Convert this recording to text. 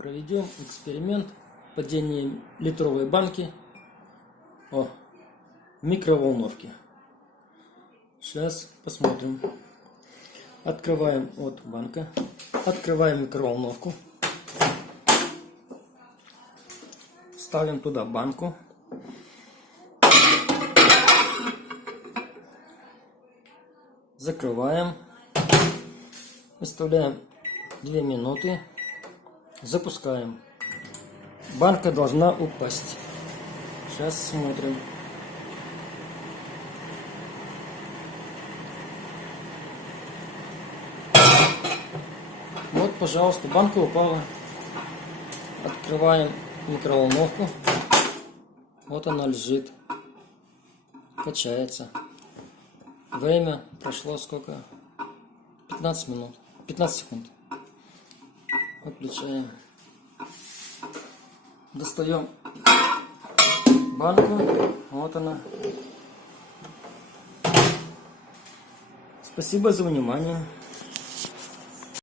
Проведем эксперимент падения литровой банки в микроволновке. Сейчас посмотрим. Открываем вот банка. Открываем микроволновку. Ставим туда банку. Закрываем. Выставляем 2 минуты. Запускаем. Банка должна упасть. Сейчас смотрим. Вот, пожалуйста, банка упала. Открываем микроволновку. Вот она лежит. Качается. Время прошло сколько? 15 минут. 15 секунд. Выключаем. Достаем банку. Вот она. Спасибо за внимание.